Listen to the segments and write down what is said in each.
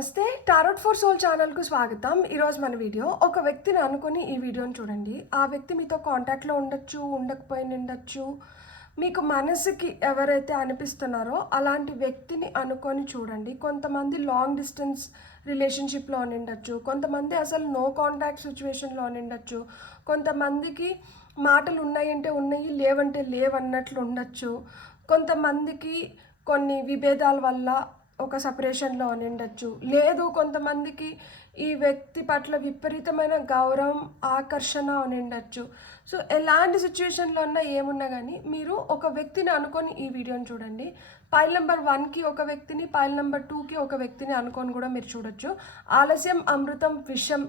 నమస్తే, tarot for soul ఛానల్కు స్వాగతం. ఈరోజు మన వీడియో ఒక వ్యక్తిని అనుకుని ఈ వీడియోని చూడండి. ఆ వ్యక్తి మీతో కాంటాక్ట్లో ఉండొచ్చు, ఉండకపోయి ఉండొచ్చు. మీకు మనసుకి ఎవరైతే అనిపిస్తున్నారో అలాంటి వ్యక్తిని అనుకొని చూడండి. కొంతమంది లాంగ్ డిస్టెన్స్ రిలేషన్షిప్లో ఉండొచ్చు, కొంతమంది అసలు నో కాంటాక్ట్ సిచ్యువేషన్లో ఉండొచ్చు, కొంతమందికి మాటలు ఉన్నాయంటే ఉన్నాయి, లేవంటే లేవన్నట్లు ఉండొచ్చు, కొంతమందికి కొన్ని విభేదాల వల్ల ఒక సపరేషన్లో ఉండొచ్చు, లేదు కొంతమందికి ఈ వ్యక్తి పట్ల విపరీతమైన గౌరవం, ఆకర్షణ ఉండొచ్చు. సో ఎలాంటి సిచ్యువేషన్లో ఉన్నా ఏమున్నా కానీ మీరు ఒక వ్యక్తిని అనుకొని ఈ వీడియోని చూడండి. పైల్ నెంబర్ 1కి ఒక వ్యక్తిని, పైల్ నెంబర్ 2కి ఒక వ్యక్తిని అనుకొని కూడా మీరు చూడొచ్చు. ఆలస్యం అమృతం విషం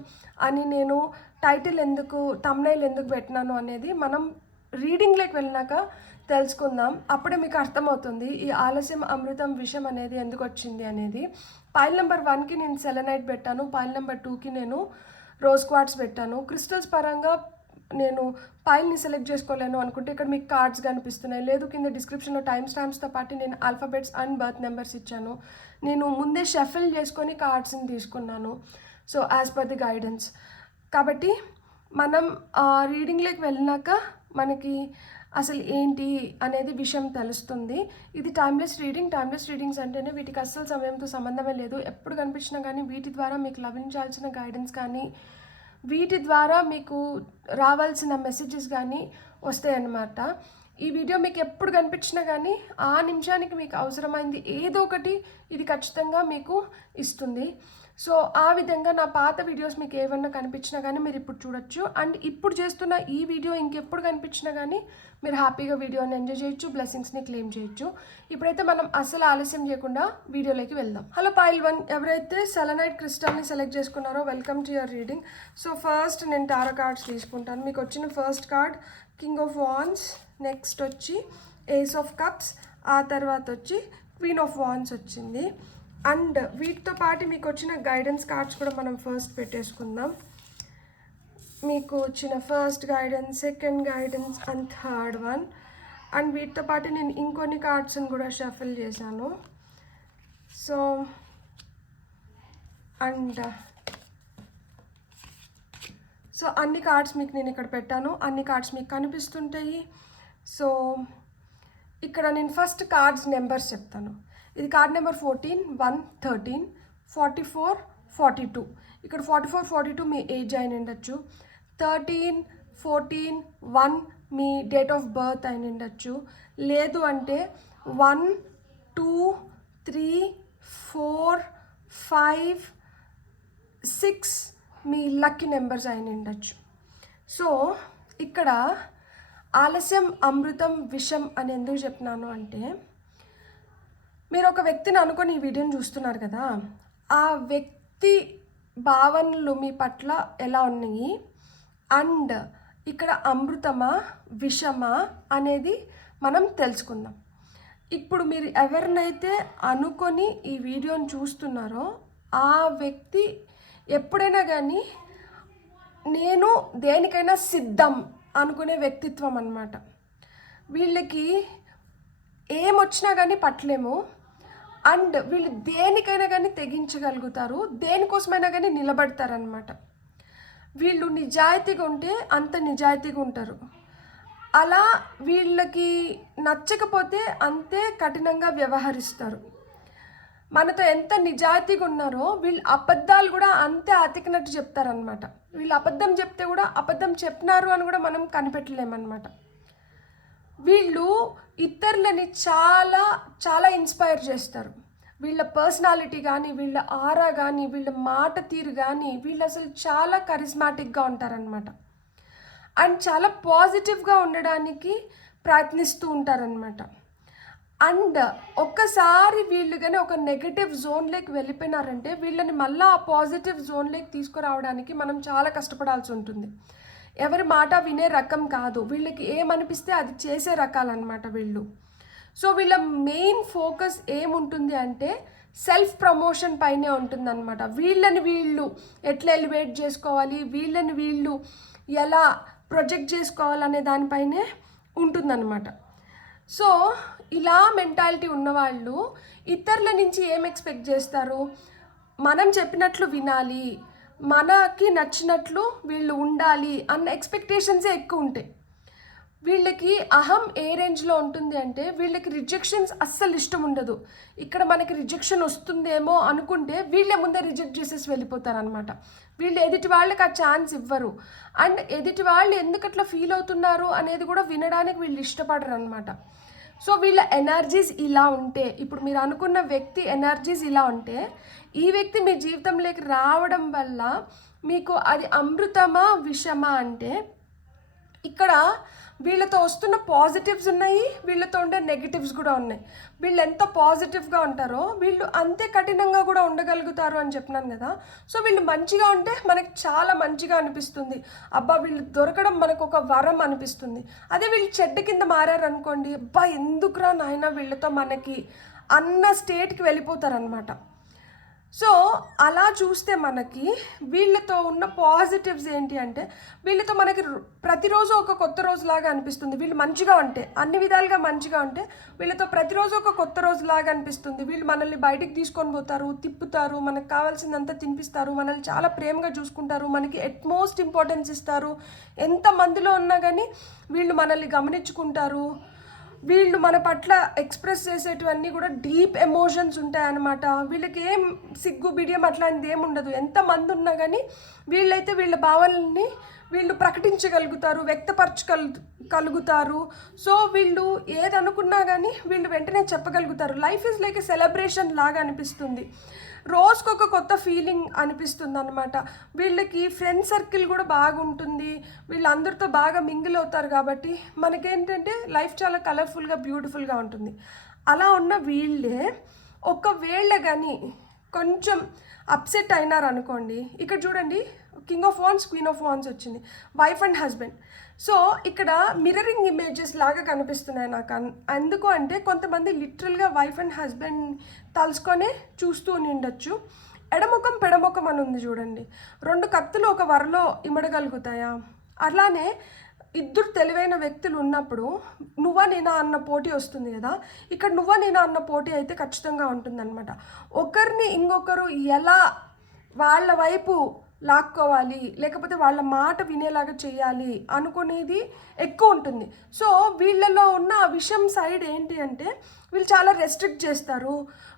అని నేను టైటిల్ ఎందుకు, థంబ్నెయిల్ ఎందుకు పెట్టినాను అనేది మనం రీడింగ్లోకి వెళ్ళినాక తెలుసుకుందాం. అప్పుడే మీకు అర్థమవుతుంది ఈ ఆలస్యం అమృతం విషయం అనేది ఎందుకు వచ్చింది అనేది. పైల్ నెంబర్ 1కి నేను సెలెనైట్ పెట్టాను, పైల్ నెంబర్ 2కి నేను రోజ్ క్వార్ట్స్ పెట్టాను. క్రిస్టల్స్ పరంగా నేను పైల్ని సెలెక్ట్ చేసుకోలేను అనుకుంటే ఇక్కడ మీకు కార్డ్స్ కనిపిస్తున్నాయి, లేదు కింద డిస్క్రిప్షన్లో టైం స్టాంప్స్తో పాటు నేను ఆల్ఫాబెట్స్ అండ్ బర్త్ నెంబర్స్ ఇచ్చాను. నేను ముందే షఫిల్ చేసుకొని కార్డ్స్ని తీసుకున్నాను, so as per the guidance. కాబట్టి మనం రీడింగ్లోకి వెళ్ళినాక మనకి అసలు ఏంటి అనేది విషయం తెలుస్తుంది. ఇది టైమ్లెస్ రీడింగ్. టైమ్లెస్ రీడింగ్స్ అంటేనే వీటికి అస్సలు సమయంతో సంబంధమే లేదు. ఎప్పుడు కనిపించినా కానీ వీటి ద్వారా మీకు లభించాల్సిన గైడెన్స్ కానీ, వీటి ద్వారా మీకు రావాల్సిన మెసేజెస్ కానీ వస్తాయన్నమాట. ఈ వీడియో మీకు ఎప్పుడు కనిపించినా కానీ ఆ నిమిషానికి మీకు అవసరమైంది ఏదో ఒకటి ఇది ఖచ్చితంగా మీకు ఇస్తుంది. సో ఆ విధంగా నా పాత వీడియోస్ మీకు ఏమన్నా కనిపించినా కానీ మీరు ఇప్పుడు చూడొచ్చు. అండ్ ఇప్పుడు చేస్తున్న ఈ వీడియో ఇంకెప్పుడు కనిపించినా కానీ మీరు హ్యాపీగా వీడియోని ఎంజాయ్ చేయొచ్చు, బ్లెస్సింగ్స్ని క్లెయిమ్ చేయొచ్చు. ఇప్పుడైతే మనం అస్సలు ఆలస్యం చేయకుండా వీడియోలోకి వెళ్దాం. హలో పైల్ 1, ఎవరైతే సెలెనైట్ క్రిస్టల్ని సెలెక్ట్ చేసుకున్నారో welcome to your reading. So first నేను టారో కార్డ్స్ తీసుకుంటాను. మీకు వచ్చిన first card king of wands, next వచ్చి ఏస్ ఆఫ్ కప్స్, ఆ తర్వాత వచ్చి క్వీన్ ఆఫ్ వాండ్స్ వచ్చింది. అండ్ వీటితో పాటు మీకు వచ్చిన గైడెన్స్ కార్డ్స్ కూడా మనం ఫస్ట్ పెట్టేసుకుందాం. మీకు వచ్చిన first guidance, second guidance and third one. And వీటితో పాటు నేను ఇంకొన్ని కార్డ్స్ని కూడా షఫిల్ చేశాను. సో అన్ని కార్డ్స్ మీకు నేను ఇక్కడ పెట్టాను, అన్ని కార్డ్స్ మీకు కనిపిస్తుంటాయి. సో ఇక్కడ నేను ఫస్ట్ కార్డ్స్ నెంబర్స్ చెప్తాను. ఇది కార్డ్ నెంబర్ 14, 1, 13, 44, 42. ఇక్కడ 44, 42 మీ ఏజ్ అయిన ఉండొచ్చు. 13, 14, 1 మీ డేట్ ఆఫ్ బర్త్ అయిన ఉండొచ్చు. లేదు అంటే 1, 2, 3, 4, 5, 6 మీ లక్కీ నెంబర్స్ అయిన ఉండొచ్చు. సో ఇక్కడ ఆలస్యం అమృతం విషం అని ఎందుకు చెప్తున్నాను అంటే, మీరు ఒక వ్యక్తిని అనుకొని ఈ వీడియోని చూస్తున్నారు కదా, ఆ వ్యక్తి భావనలు మీ పట్ల ఎలా ఉన్నాయి, అండ్ ఇక్కడ అమృతమా విషమా అనేది మనం తెలుసుకుందాం. ఇప్పుడు మీరు ఎవరినైతే అనుకొని ఈ వీడియోని చూస్తున్నారో ఆ వ్యక్తి ఎప్పుడైనా కానీ నేను దేనికైనా సిద్ధం అనుకునే వ్యక్తిత్వం అన్నమాట. వీళ్ళకి ఏమొచ్చినా కానీ పట్టలేము, అండ్ వీళ్ళు దేనికైనా కానీ తెగించగలుగుతారు, దేనికోసమైనా కానీ నిలబడతారనమాట. వీళ్ళు నిజాయితీగా ఉంటే అంత నిజాయితీగా ఉంటారు. అలా వీళ్ళకి నచ్చకపోతే అంతే కఠినంగా వ్యవహరిస్తారు. మనతో ఎంత నిజాయితీగా ఉన్నారో వీళ్ళు అబద్ధాలు కూడా అంతే అతికినట్టు చెప్తారనమాట. వీళ్ళు అబద్ధం చెప్తే కూడా అబద్ధం చెప్పినారు అని కూడా మనం కనిపెట్టలేమన్నమాట. వీళ్ళు ఇతరులని చాలా చాలా ఇన్స్పైర్ చేస్తారు. వీళ్ళ పర్సనాలిటీ కానీ, వీళ్ళ ఆరా కానీ, వీళ్ళ మాట తీరు కానీ, వీళ్ళు అసలు చాలా కరిస్మాటిక్గా ఉంటారనమాట. అండ్ చాలా పాజిటివ్గా ఉండడానికి ప్రయత్నిస్తూ ఉంటారనమాట. అండ్ ఒక్కసారి వీళ్ళు కానీ ఒక నెగటివ్ జోన్లోకి వెళ్ళిపోయినారంటే వీళ్ళని మళ్ళీ ఆ పాజిటివ్ జోన్లోకి తీసుకురావడానికి మనం చాలా కష్టపడాల్సి ఉంటుంది. ఎవరి మాట వినే రకం కాదు, వీళ్ళకి ఏమనిపిస్తే అది చేసే రకాలన్నమాట వీళ్ళు. సో వీళ్ళ మెయిన్ ఫోకస్ ఏముంటుంది అంటే సెల్ఫ్ ప్రమోషన్ పైనే ఉంటుందన్నమాట. వీళ్ళని వీళ్ళు ఎట్లా ఎలివేట్ చేసుకోవాలి, వీళ్ళని వీళ్ళు ఎలా ప్రొజెక్ట్ చేసుకోవాలనే దానిపైనే ఉంటుందన్నమాట. సో ఇలా మెంటాలిటీ ఉన్నవాళ్ళు ఇతరుల నుంచి ఏం ఎక్స్పెక్ట్ చేస్తారు, మనం చెప్పినట్లు వినాలి, మనకి నచ్చినట్లు వీళ్ళు ఉండాలి అన్న ఎక్స్పెక్టేషన్సే ఎక్కువ ఉంటాయి. వీళ్ళకి అహం ఏ రేంజ్లో ఉంటుంది అంటే వీళ్ళకి రిజెక్షన్స్ అస్సలు ఇష్టం ఉండదు. ఇక్కడ మనకి రిజెక్షన్ వస్తుందేమో అనుకుంటే వీళ్ళే ముందే రిజెక్ట్ చేసేసి వెళ్ళిపోతారనమాట. వీళ్ళు ఎదుటి వాళ్ళకి ఆ ఛాన్స్ ఇవ్వరు. అండ్ ఎదుటి వాళ్ళు ఎందుకు అట్లా ఫీల్ అవుతున్నారు అనేది కూడా వినడానికి వీళ్ళు ఇష్టపడరు అనమాట. సో వీళ్ళ ఎనర్జీస్ ఇలా ఉంటే, ఇప్పుడు మీరు అనుకున్న వ్యక్తి ఎనర్జీస్ ఇలా ఉంటే, ఈ వ్యక్తి మీ జీవితంలోకి రావడం వల్ల మీకు అది అమృతమా విషమా అంటే, ఇక్కడ వీళ్ళతో వస్తున్న పాజిటివ్స్ ఉన్నాయి, వీళ్ళతో ఉండే నెగిటివ్స్ కూడా ఉన్నాయి. వీళ్ళు ఎంత పాజిటివ్గా ఉంటారో వీళ్ళు అంతే కఠినంగా కూడా ఉండగలుగుతారు అని చెప్పినాను కదా. సో వీళ్ళు మంచిగా ఉంటే మనకి చాలా మంచిగా అనిపిస్తుంది, అబ్బా వీళ్ళు దొరకడం మనకు ఒక వరం అనిపిస్తుంది. అదే వీళ్ళు చెడ్డ కింద మారారనుకోండి, అబ్బా ఎందుకురా నాయన వీళ్ళతో మనకి అన్న స్టేట్కి వెళ్ళిపోతారనమాట. సో అలా చూస్తే మనకి వీళ్ళతో ఉన్న పాజిటివ్స్ ఏంటి అంటే, వీళ్ళతో మనకి ప్రతిరోజు ఒక కొత్త రోజులాగా అనిపిస్తుంది. వీళ్ళు మంచిగా ఉంటే, అన్ని విధాలుగా మంచిగా ఉంటే వీళ్ళతో ప్రతిరోజు ఒక కొత్త రోజులాగా అనిపిస్తుంది. వీళ్ళు మనల్ని బయటికి తీసుకొని పోతారు, తిప్పుతారు, మనకు కావాల్సిందంతా తినిపిస్తారు, మనల్ని చాలా ప్రేమగా చూసుకుంటారు, మనకి ఎట్మోస్ట్ ఇంపార్టెన్స్ ఇస్తారు. ఎంత మందిలో ఉన్నా కానీ వీళ్ళు మనల్ని గమనించుకుంటారు. వీళ్ళు మన పట్ల ఎక్స్ప్రెస్ చేసేటివన్నీ కూడా డీప్ ఎమోషన్స్ ఉంటాయన్నమాట. వీళ్ళకి ఏం సిగ్గు బిడియం అట్లాంటిది ఏమి ఉండదు. ఎంతమంది ఉన్నా కానీ వీళ్ళైతే వీళ్ళ భావాలని వీళ్ళు ప్రకటించగలుగుతారు, వ్యక్తపరచగలుగుతారు. సో వీళ్ళు ఏదనుకున్నా కానీ వీళ్ళు వెంటనే చెప్పగలుగుతారు. Life is like A celebration లాగా అనిపిస్తుంది. రోజుకొక కొత్త ఫీలింగ్ అనిపిస్తుంది అనమాట. వీళ్ళకి ఫ్రెండ్ సర్కిల్ కూడా బాగుంటుంది, వీళ్ళందరితో బాగా మింగిల్ అవుతారు. కాబట్టి మనకేంటంటే లైఫ్ చాలా కలర్ఫుల్గా బ్యూటిఫుల్గా ఉంటుంది. అలా ఉన్న వీళ్ళే ఒకవేళ కానీ కొంచెం అప్సెట్ అయినారు అనుకోండి, ఇక్కడ చూడండి king of wands, queen of wands వచ్చింది, వైఫ్ అండ్ హస్బెండ్. సో ఇక్కడ మిర్రరింగ్ ఇమేజెస్ లాగా కనిపిస్తున్నాయి నాకు. ఎందుకు అంటే కొంతమంది లిటరల్గా వైఫ్ అండ్ హస్బెండ్ తలుసుకొనే చూస్తూ నిండొచ్చు. ఎడముఖం పెడముఖం అని ఉంది చూడండి, రెండు కత్తులు ఒక వరలో ఇమడగలుగుతాయా? అలానే ఇద్దరు తెలివైన వ్యక్తులు ఉన్నప్పుడు నువ్వా నేనా అన్న పోటీ వస్తుంది కదా. ఇక్కడ నువ్వా నేనా అన్న పోటీ అయితే ఖచ్చితంగా ఉంటుందన్నమాట. ఒకరిని ఇంకొకరు ఎలా వాళ్ళ వైపు లాక్కోవాలి, లేకపోతే వాళ్ళ మాట వినేలాగా చేయాలి అనుకునేది ఎక్కువ ఉంటుంది. సో వీళ్ళలో ఉన్న విషయం సైడ్ ఏంటి అంటే, వీళ్ళు చాలా రెస్ట్రిక్ట్ చేస్తారు.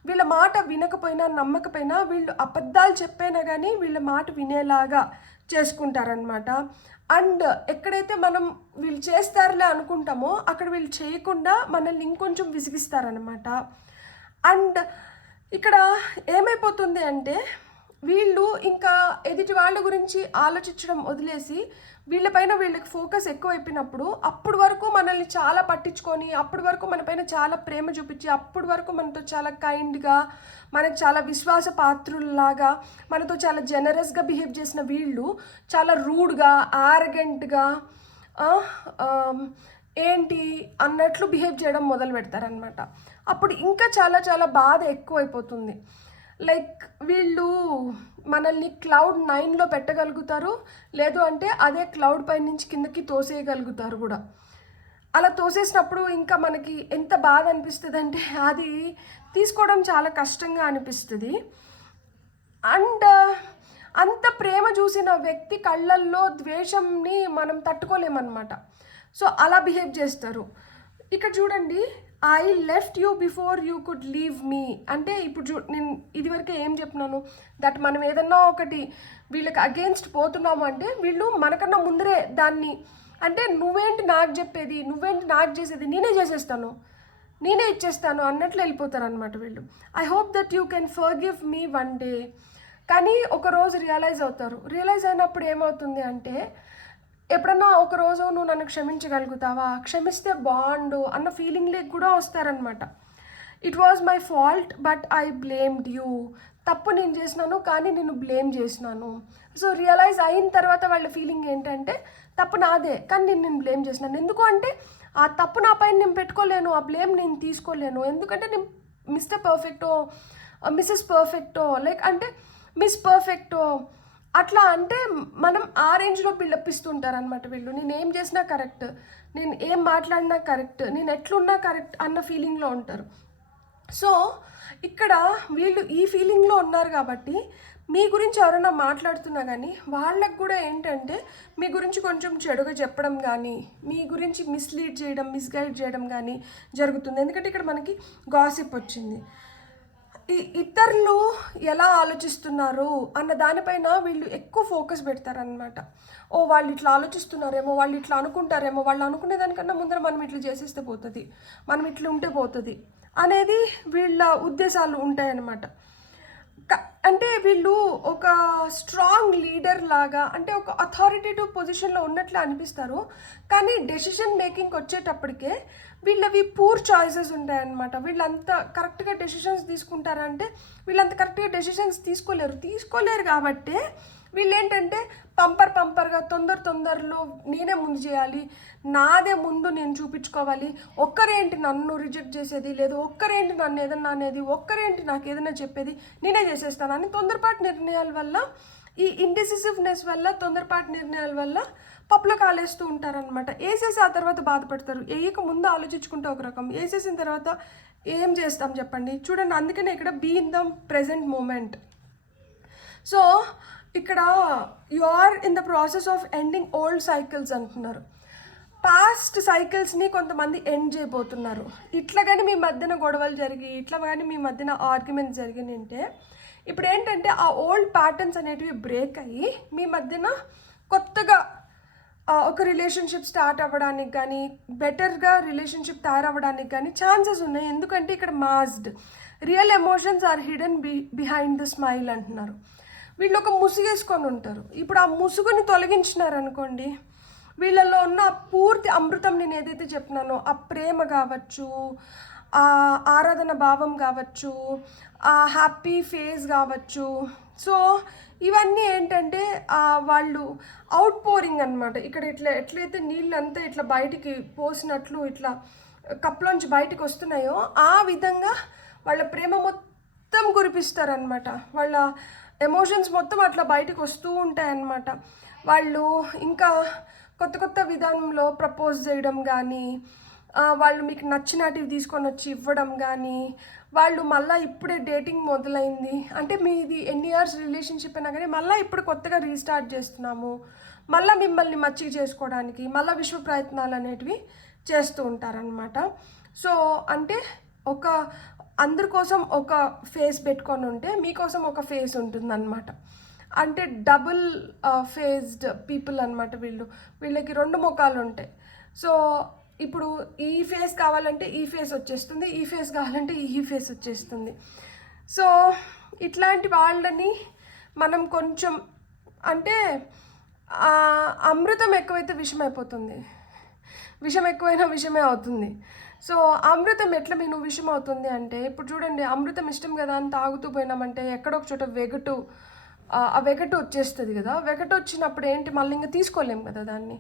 వీళ్ళ మాట వినకపోయినా నమ్మకపోయినా వీళ్ళు అబద్ధాలు చెప్పైనా కానీ వీళ్ళ మాట వినేలాగా చేసుకుంటారనమాట. అండ్ ఎక్కడైతే మనం వీళ్ళు చేస్తారులే అనుకుంటామో అక్కడ వీళ్ళు చేయకుండా మనల్ని ఇంకొంచెం విసిగిస్తారనమాట. అండ్ ఇక్కడ ఏమైపోతుంది అంటే, వీళ్ళు ఇంకా ఎదుటి వాళ్ళ గురించి ఆలోచించడం వదిలేసి వీళ్ళపైన వీళ్ళకి ఫోకస్ ఎక్కువైపోయినప్పుడు అప్పటి వరకు మనల్ని చాలా పట్టించుకొని, అప్పటి వరకు మన పైన చాలా ప్రేమ చూపించి, అప్పటి వరకు మనతో చాలా కైండ్గా, మనకు చాలా విశ్వాస పాత్రుల్లాగా, మనతో చాలా జనరస్గా బిహేవ్ చేసిన వీళ్ళు చాలా రూడ్గా, ఆరగెంట్గా ఏంటి అన్నట్లు బిహేవ్ చేయడం మొదలు పెడతారనమాట. అప్పుడు ఇంకా చాలా చాలా బాధ ఎక్కువైపోతుంది. లైక్ వీళ్ళు మనల్ని క్లౌడ్ 9లో పెట్టగలుగుతారు, లేదు అంటే అదే క్లౌడ్ పై నుంచి కిందకి తోసేయగలుగుతారు కూడా. అలా తోసేసినప్పుడు ఇంకా మనకి ఎంత బాధ అనిపిస్తుంది అంటే అది తీసుకోవడం చాలా కష్టంగా అనిపిస్తుంది. అండ్ అంత ప్రేమ చూసిన వ్యక్తి కళ్ళల్లో ద్వేషంని మనం తట్టుకోలేమన్నమాట. సో అలా బిహేవ్ చేస్తారు. ఇక్కడ చూడండి, I left you before you could leave me అంటే, ఇప్పుడు నేను ఇదివరకే ఏం చెప్పినాను, దట్ మనం ఏదన్నా ఒకటి వీళ్ళకి అగేన్స్ట్ పోతున్నాము అంటే వీళ్ళు మనకన్నా ముందరే దాన్ని, అంటే నువ్వేంటి నాకు చెప్పేది, నువ్వేంటి నాకు చేసేది, నేనే చేసేస్తాను, నేనే ఇచ్చేస్తాను అన్నట్లు వెళ్ళిపోతారు అనమాట వీళ్ళు. I hope that you can forgive me one day. కానీ ఒకరోజు రియలైజ్ అవుతారు. రియలైజ్ అయినప్పుడు ఏమవుతుంది అంటే, ఎప్పుడన్నా ఒకరోజు నువ్వు నన్ను క్షమించగలుగుతావా, క్షమిస్తే బాగుండు అన్న ఫీలింగ్లోకి కూడా వస్తారనమాట. It was my fault but I blamed you. తప్పు నేను చేసినాను కానీ నేను బ్లేమ్ చేసినాను. సో రియలైజ్ అయిన తర్వాత వాళ్ళ ఫీలింగ్ ఏంటంటే, తప్పు నాదే కానీ నేను బ్లేమ్ చేసినాను. ఎందుకు అంటే ఆ తప్పు నా పైన నేను పెట్టుకోలేను, ఆ బ్లేమ్ నేను తీసుకోలేను. ఎందుకంటే నేను మిస్టర్ పర్ఫెక్టో, మిస్సెస్ పర్ఫెక్టో, లైక్ అంటే మిస్ పర్ఫెక్టో అట్లా అంటే మనం ఆ రేంజ్లో బిల్డప్ ఇస్తుంటారనమాట వీళ్ళు. నేను ఏం చేసినా కరెక్ట్, నేను ఏం మాట్లాడినా కరెక్ట్, నేను ఎట్లున్నా కరెక్ట్ అన్న ఫీలింగ్లో ఉంటారు. సో ఇక్కడ వీళ్ళు ఈ ఫీలింగ్లో ఉన్నారు కాబట్టి మీ గురించి ఎవరైనా మాట్లాడుతున్నా కానీ వాళ్ళకు కూడా ఏంటంటే మీ గురించి కొంచెం చెడుగా చెప్పడం కానీ మీ గురించి మిస్లీడ్ చేయడం మిస్గైడ్ చేయడం కానీ జరుగుతుంది. ఎందుకంటే ఇక్కడ మనకి గాసిప్ వచ్చింది. ఇతరులు ఎలా ఆలోచిస్తున్నారు అన్న దానిపైన వీళ్ళు ఎక్కువ ఫోకస్ పెడతారనమాట. ఓ వాళ్ళు ఇట్లా ఆలోచిస్తున్నారేమో, వాళ్ళు ఇట్లా అనుకుంటారేమో, వాళ్ళు అనుకునే దానికన్నా ముందర మనం ఇట్లా చేసేస్తే పోతుంది, మనం ఇట్లా ఉంటే పోతుంది అనేది వీళ్ళ ఉద్దేశాలు ఉంటాయన్నమాట. అంటే వీళ్ళు ఒక స్ట్రాంగ్ లీడర్ లాగా, అంటే ఒక అథారిటేటివ్ పొజిషన్లో ఉన్నట్లు అనిపిస్తారు. కానీ డెసిషన్ మేకింగ్కి వచ్చేటప్పటికే వీళ్ళవి పూర్ చాయిసెస్ ఉంటాయన్నమాట. వీళ్ళంతా కరెక్ట్గా డెసిషన్స్ తీసుకుంటారంటే వీళ్ళంత కరెక్ట్గా డెసిషన్స్ తీసుకోలేరు కాబట్టి వీళ్ళు ఏంటంటే పంపర్గా తొందరలో నేనే ముందు చేయాలి, నాదే ముందు నేను చూపించుకోవాలి, ఒక్కరేంటి నన్ను రిజెక్ట్ చేసేది, లేదు ఒక్కరేంటి నన్ను ఏదన్నా అనేది, ఒక్కరేంటి నాకు ఏదైనా చెప్పేది, నేనే చేసేస్తానని తొందరపాటు నిర్ణయాల వల్ల, ఈ ఇండిసిసివ్నెస్ వల్ల, తొందరపాటు నిర్ణయాల వల్ల పప్పులో కాలేస్తూ ఉంటారనమాట. వేసేసి ఆ తర్వాత బాధపడతారు. వేయక ముందు ఆలోచించుకుంటే ఒక రకం, వేసేసిన తర్వాత ఏం చేస్తాం చెప్పండి. చూడండి, అందుకనే ఇక్కడ be in the present moment. So ఇక్కడ you are in the process of ending old cycles అంటున్నారు. పాస్ట్ సైకిల్స్ని కొంతమంది ఎండ్ చేయబోతున్నారు. ఇట్లా కానీ మీ మధ్యన గొడవలు జరిగి, ఇట్లా కానీ మీ మధ్యన ఆర్గ్యుమెంట్స్ జరిగినంటే ఇప్పుడు ఏంటంటే ఆ ఓల్డ్ ప్యాటర్న్స్ అనేటివి బ్రేక్ అయ్యి మీ మధ్యన కొత్తగా ఒక రిలేషన్షిప్ స్టార్ట్ అవ్వడానికి కానీ, బెటర్గా రిలేషన్షిప్ తయారవ్వడానికి కానీ ఛాన్సెస్ ఉన్నాయి. ఎందుకంటే ఇక్కడ masked real emotions are hidden behind the smile అంటున్నారు. వీళ్ళు ఒక ముసుగేసుకొని ఉంటారు. ఇప్పుడు ఆ ముసుగుని తొలగించినారనుకోండి, వీళ్ళల్లో ఉన్న పూర్తి అమృతం, నేను ఏదైతే చెప్పినానో ఆ ప్రేమ కావచ్చు, ఆ ఆరాధన భావం కావచ్చు, ఆ హ్యాపీ ఫేస్ కావచ్చు, సో ఇవన్నీ ఏంటంటే వాళ్ళు అవుట్ పోరింగ్ అనమాట. ఇక్కడ ఎట్లయితే నీళ్ళంతా ఇట్లా బయటికి పోసినట్లు ఇట్లా కప్లోంచి బయటికి వస్తున్నాయో ఆ విధంగా వాళ్ళ ప్రేమ మొత్తం కురిపిస్తారనమాట. వాళ్ళ ఎమోషన్స్ మొత్తం అట్లా బయటకు వస్తూ ఉంటాయన్నమాట. వాళ్ళు ఇంకా కొత్త విధానంలో ప్రపోజ్ చేయడం కానీ, వాళ్ళు మీకు నచ్చినటివి తీసుకొని వచ్చి ఇవ్వడం కానీ, వాళ్ళు మళ్ళీ ఇప్పుడే డేటింగ్ మొదలైంది అంటే మీది ఎన్ని ఇయర్స్ రిలేషన్షిప్ అయినా కానీ మళ్ళీ ఇప్పుడు కొత్తగా రీస్టార్ట్ చేస్తున్నాము, మళ్ళీ మిమ్మల్ని మచ్చిక చేసుకోవడానికి మళ్ళీ విశ్వ ప్రయత్నాలు అనేటివి చేస్తూ ఉంటారనమాట. సో అంటే ఒక అందరి కోసం ఒక ఫేస్ పెట్టుకొని ఉంటే మీకోసం ఒక ఫేస్ ఉంటుందన్నమాట. అంటే డబుల్ ఫేస్డ్ పీపుల్ అనమాట. వీళ్ళకి రెండు ముఖాలు ఉంటాయి. సో ఇప్పుడు ఈ ఫేస్ కావాలంటే ఈ ఫేస్ వచ్చేస్తుంది, ఈ ఫేస్ కావాలంటే ఈ ఫేస్ వచ్చేస్తుంది. సో ఇట్లాంటి వాళ్ళని మనం కొంచెం అంటే అమృతం ఎక్కువైతే విషం అయిపోతుంది, విషం ఎక్కువైనా విషమే అవుతుంది. సో అమృతం ఎట్లా మీరు విషం అవుతుంది అంటే, ఇప్పుడు చూడండి, అమృతం ఇష్టం కదా అని తాగుతూ పోయినామంటే ఎక్కడో ఒక చోట ఆ వెగటు వచ్చేస్తుంది కదా. వెగటు వచ్చినప్పుడు ఏంటి, మళ్ళీ ఇంకా తీసుకోలేము కదా దాన్ని.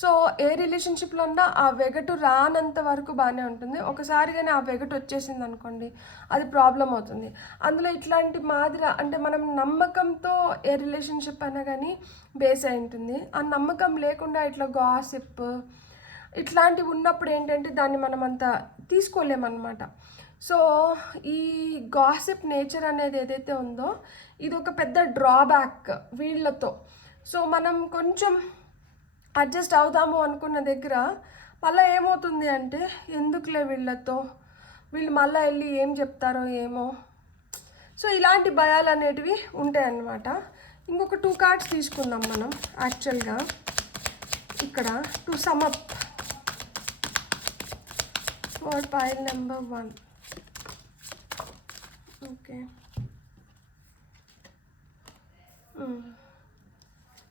సో ఏ రిలేషన్షిప్లో అన్నా ఆ వెగటు రానంత వరకు బాగానే ఉంటుంది. ఒకసారిగానే ఆ వెగటు వచ్చేసింది అనుకోండి, అది ప్రాబ్లం అవుతుంది. అందులో ఇట్లాంటి మాదిరి అంటే మనం నమ్మకంతో ఏ రిలేషన్షిప్ అయినా కానీ బేస్ అయి ఉంటుంది. ఆ నమ్మకం లేకుండా ఇట్లా గాసిప్ ఇట్లాంటివి ఉన్నప్పుడు ఏంటంటే దాన్ని మనం అంత తీసుకోలేమన్నమాట. సో ఈ గాసిప్ నేచర్ అనేది ఏదైతే ఉందో ఇది ఒక పెద్ద డ్రాబ్యాక్ వీళ్ళతో. సో మనం కొంచెం అడ్జస్ట్ అవుదాము అనుకున్న దగ్గర మళ్ళీ ఏమవుతుంది అంటే, ఎందుకులే వీళ్ళు మళ్ళీ వెళ్ళి ఏం చెప్తారో ఏమో. సో ఇలాంటి భయాలు అనేటివి ఉంటాయన్నమాట. ఇంకొక 2 కార్డ్స్ తీసుకుందాం మనం యాక్చువల్గా ఇక్కడ to sum up for pile number 1. Okay,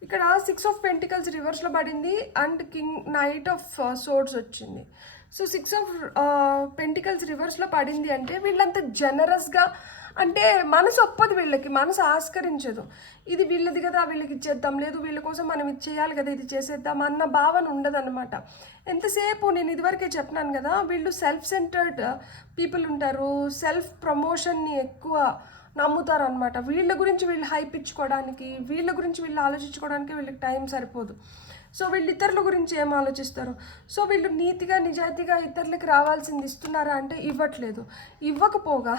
ఇక్కడ 6 ఆఫ్ పెంటికల్స్ రివర్స్లో పడింది అండ్ నైట్ ఆఫ్ సోర్డ్స్ వచ్చింది. సో 6 ఆఫ్ పెంటికల్స్ రివర్స్లో పడింది అంటే వీళ్ళంతా జనరస్గా, అంటే మనసు ఒప్పదు, వీళ్ళకి మనసు ఆస్కరించదు. ఇది వీళ్ళది కదా వీళ్ళకి ఇచ్చేద్దాం, లేదు వీళ్ళ కోసం మనం ఇది చేయాలి కదా ఇది చేసేద్దాం అన్న భావన ఉండదన్నమాట. ఎంతసేపు నేను ఇదివరకే చెప్పినాను కదా, వీళ్ళు సెల్ఫ్ సెంటర్డ్ పీపుల్ ఉంటారు, సెల్ఫ్ ప్రమోషన్ని ఎక్కువ నమ్ముతారనమాట. వీళ్ళ గురించి వీళ్ళు హైప్ ఇచ్చుకోవడానికి, వీళ్ళ గురించి వీళ్ళు ఆలోచించుకోవడానికి వీళ్ళకి టైం సరిపోదు. సో వీళ్ళు ఇతరుల గురించి ఏం ఆలోచిస్తారు? సో వీళ్ళు నీతిగా నిజాయితీగా ఇతరులకి రావాల్సింది ఇస్తున్నారా అంటే ఇవ్వట్లేదు. ఇవ్వకపోగా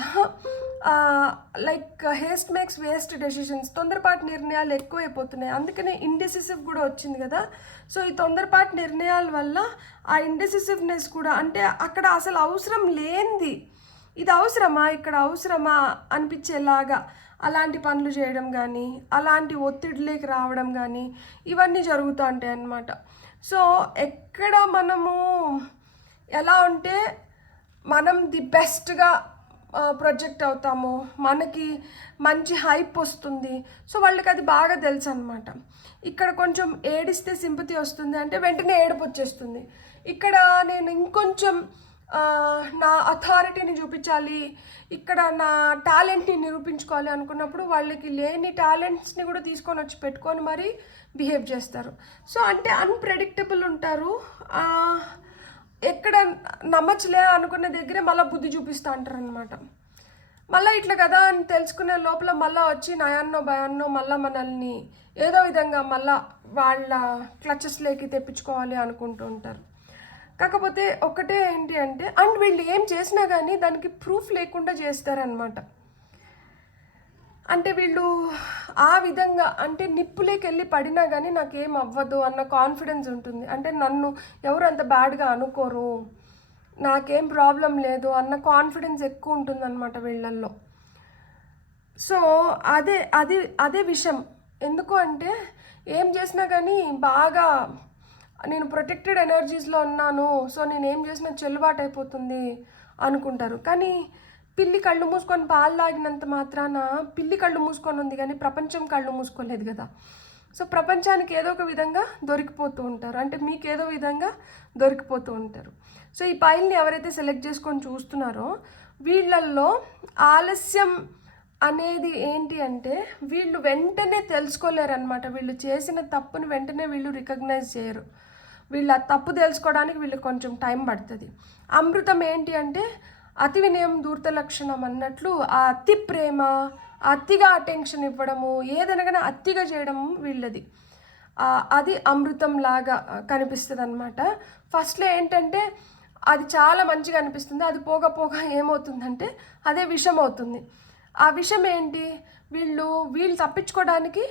like haste makes waste decisions, తొందరపాటు నిర్ణయాలు ఎక్కువైపోతున్నాయి. అందుకనే ఇండెసిసివ్ కూడా వచ్చింది కదా. సో ఈ తొందరపాటు నిర్ణయాల వల్ల ఆ ఇండెసిసివ్నెస్ కూడా, అంటే అక్కడ అసలు అవసరం లేనిది ఇది అవసరమా, ఇక్కడ అవసరమా అనిపించేలాగా అలాంటి పనులు చేయడం కానీ, అలాంటి ఒత్తిడిలోకి రావడం కానీ, ఇవన్నీ జరుగుతూ ఉంటాయి అన్నమాట. సో ఎక్కడ మనము ఎలా ఉంటే మనం ది బెస్ట్గా ప్రొజెక్ట్ అవుతాము, మనకి మంచి హైప్ వస్తుంది. సో వాళ్ళకి అది బాగా తెలుసు అనమాట. ఇక్కడ కొంచెం ఏడిస్తే సింపతి వస్తుంది అంటే వెంటనే ఏడుపు వచ్చేస్తుంది. ఇక్కడ నేను ఇంకొంచెం నా అథారిటీని చూపించాలి, ఇక్కడ నా టాలెంట్ని నిరూపించుకోవాలి అనుకున్నప్పుడు వాళ్ళకి లేని టాలెంట్స్ని కూడా తీసుకొని వచ్చి పెట్టుకొని మరీ బిహేవ్ చేస్తారు. సో అంటే అన్ప్రెడిక్టబుల్ ఉంటారు. ఎక్కడ నమ్మచ్చులే అనుకున్న దగ్గరే మళ్ళీ బుద్ధి చూపిస్తూ అంటారు అనమాట. మళ్ళీ ఇట్లా కదా అని తెలుసుకునే లోపల మళ్ళీ వచ్చి నయాన్నో భయాన్నో మళ్ళీ మనల్ని ఏదో విధంగా మళ్ళీ వాళ్ళ క్లచెస్లోకి తెప్పించుకోవాలి అనుకుంటూ ఉంటారు. కాకపోతే ఒకటే ఏంటి అంటే, అండ్ వీళ్ళు ఏం చేసినా కానీ దానికి ప్రూఫ్ లేకుండా చేస్తారనమాట. అంటే వీళ్ళు ఆ విధంగా, అంటే నిప్పులేకి వెళ్ళి పడినా కానీ నాకేం అవ్వదు అన్న కాన్ఫిడెన్స్ ఉంటుంది. అంటే నన్ను ఎవరు అంత బ్యాడ్గా అనుకోరు, నాకేం ప్రాబ్లం లేదు అన్న కాన్ఫిడెన్స్ ఎక్కువ ఉంటుందన్నమాట వీళ్ళల్లో. సో అదే విషయం. ఎందుకు అంటే ఏం చేసినా కానీ బాగా నేను ప్రొటెక్టెడ్ ఎనర్జీస్లో ఉన్నాను, సో నేను ఏం చేసినా చెల్లుబాటు అయిపోతుంది అనుకుంటారు. కానీ పిల్లి కళ్ళు మూసుకొని పాలు తాగినంత మాత్రాన పిల్లి కళ్ళు మూసుకొని ఉంది కానీ ప్రపంచం కళ్ళు మూసుకోలేదు కదా. సో ప్రపంచానికి ఏదో ఒక విధంగా దొరికిపోతూ ఉంటారు, అంటే మీకు ఏదో విధంగా దొరికిపోతూ ఉంటారు. సో ఈ పైల్ని ఎవరైతే సెలెక్ట్ చేసుకొని చూస్తున్నారో వీళ్ళల్లో ఆలస్యం అనేది ఏంటి అంటే, వీళ్ళు వెంటనే తెలుసుకోలేరు అనమాట. వీళ్ళు చేసిన తప్పుని వెంటనే వీళ్ళు రికగ్నైజ్ చేయరు. వీళ్ళ తప్పు తెలుసుకోవడానికి వీళ్ళకి కొంచెం టైం పడుతుంది. అమృతం ఏంటి అంటే అతి వినయం ధూర్త లక్షణం అన్నట్లు ఆ అతి ప్రేమ, అతిగా అటెన్షన్ ఇవ్వడము, ఏదైనా కానీ అతిగా చేయడము వీళ్ళది. అది అమృతం లాగా కనిపిస్తుంది అనమాట. ఫస్ట్లో ఏంటంటే అది చాలా మంచిగా అనిపిస్తుంది, అది పోగా పోగా ఏమవుతుందంటే అదే విషం అవుతుంది. ఆ విషయం ఏంటి, వీళ్ళు తప్పించుకోవడానికి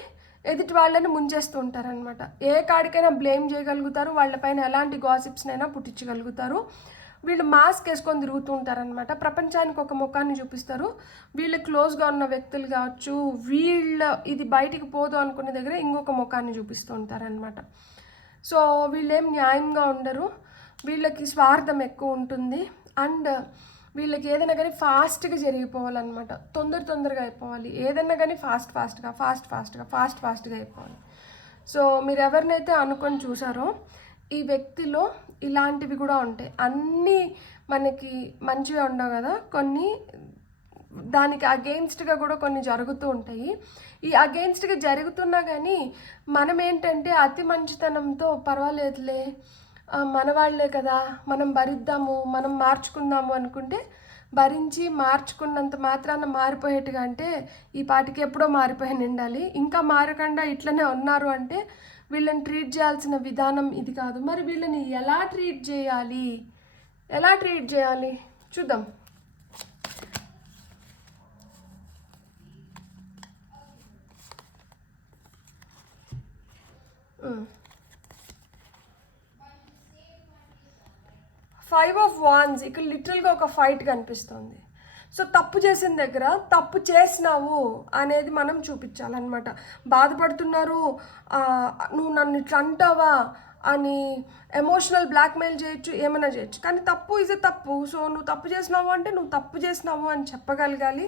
ఎదుటి వాళ్ళని ముంచేస్తూ ఉంటారనమాట. ఏ కాడికైనా బ్లేమ్ చేయగలుగుతారు, వాళ్ళపైన ఎలాంటి గాసిప్స్నైనా పుట్టించగలుగుతారు. వీళ్ళు మాస్క్ వేసుకొని తిరుగుతూ ఉంటారనమాట. ప్రపంచానికి ఒక ముఖాన్ని చూపిస్తారు. వీళ్ళు క్లోజ్గా ఉన్న వ్యక్తులు కావచ్చు, ఇది బయటికి పోదు అనుకునే దగ్గర ఇంకొక ముఖాన్ని చూపిస్తూ ఉంటారనమాట. సో వీళ్ళేం న్యాయంగా ఉండరు, వీళ్ళకి స్వార్థం ఎక్కువ ఉంటుంది. అండ్ వీళ్ళకి ఏదైనా కానీ ఫాస్ట్గా జరిగిపోవాలన్నమాట, తొందరగా అయిపోవాలి. ఏదైనా కానీ ఫాస్ట్గా అయిపోవాలి. సో మీరు ఎవరినైతే అనుకొని చూసారో ఈ వ్యక్తిలో ఇలాంటివి కూడా ఉంటాయి. అన్నీ మనకి మంచిగా ఉండవు కదా, కొన్ని దానికి అగెయిన్స్ట్గా కూడా కొన్ని జరుగుతూ ఉంటాయి. ఈ అగెయిన్స్ట్గా జరుగుతున్నా కానీ మనం ఏంటంటే అతి మంచితనంతో పర్వాలేదులే, మన వాళ్ళే కదా, మనం భరిద్దాము, మనం మార్చుకుందాము అనుకుంటే భరించి మార్చుకున్నంత మాత్రాన మారిపోయేట్టుగా, అంటే ఈ పాటికి ఎప్పుడో మారిపోయి ఉండాలి, ఇంకా మారకుండా ఇట్లనే ఉన్నారు అంటే వీళ్ళని ట్రీట్ చేయాల్సిన విధానం ఇది కాదు. మరి వీళ్ళని ఎలా ట్రీట్ చేయాలి చూద్దాం. ఫైవ్ ఆఫ్ వాండ్స్ ఇక్కడ లిటరల్గా ఒక ఫైట్ కనిపిస్తుంది. సో తప్పు చేసిన దగ్గర తప్పు చేసినావు అనేది మనం చూపించాలన్నమాట. బాధపడుతున్నారు, నువ్వు నన్ను ఇట్లా అంటావా అని ఎమోషనల్ బ్లాక్మెయిల్ చేయొచ్చు, ఏమైనా చేయొచ్చు. కానీ తప్పు ఇస్ ఎ తప్పు. సో నువ్వు తప్పు చేసినావు అంటే నువ్వు తప్పు చేసినావు అని చెప్పగలగాలి.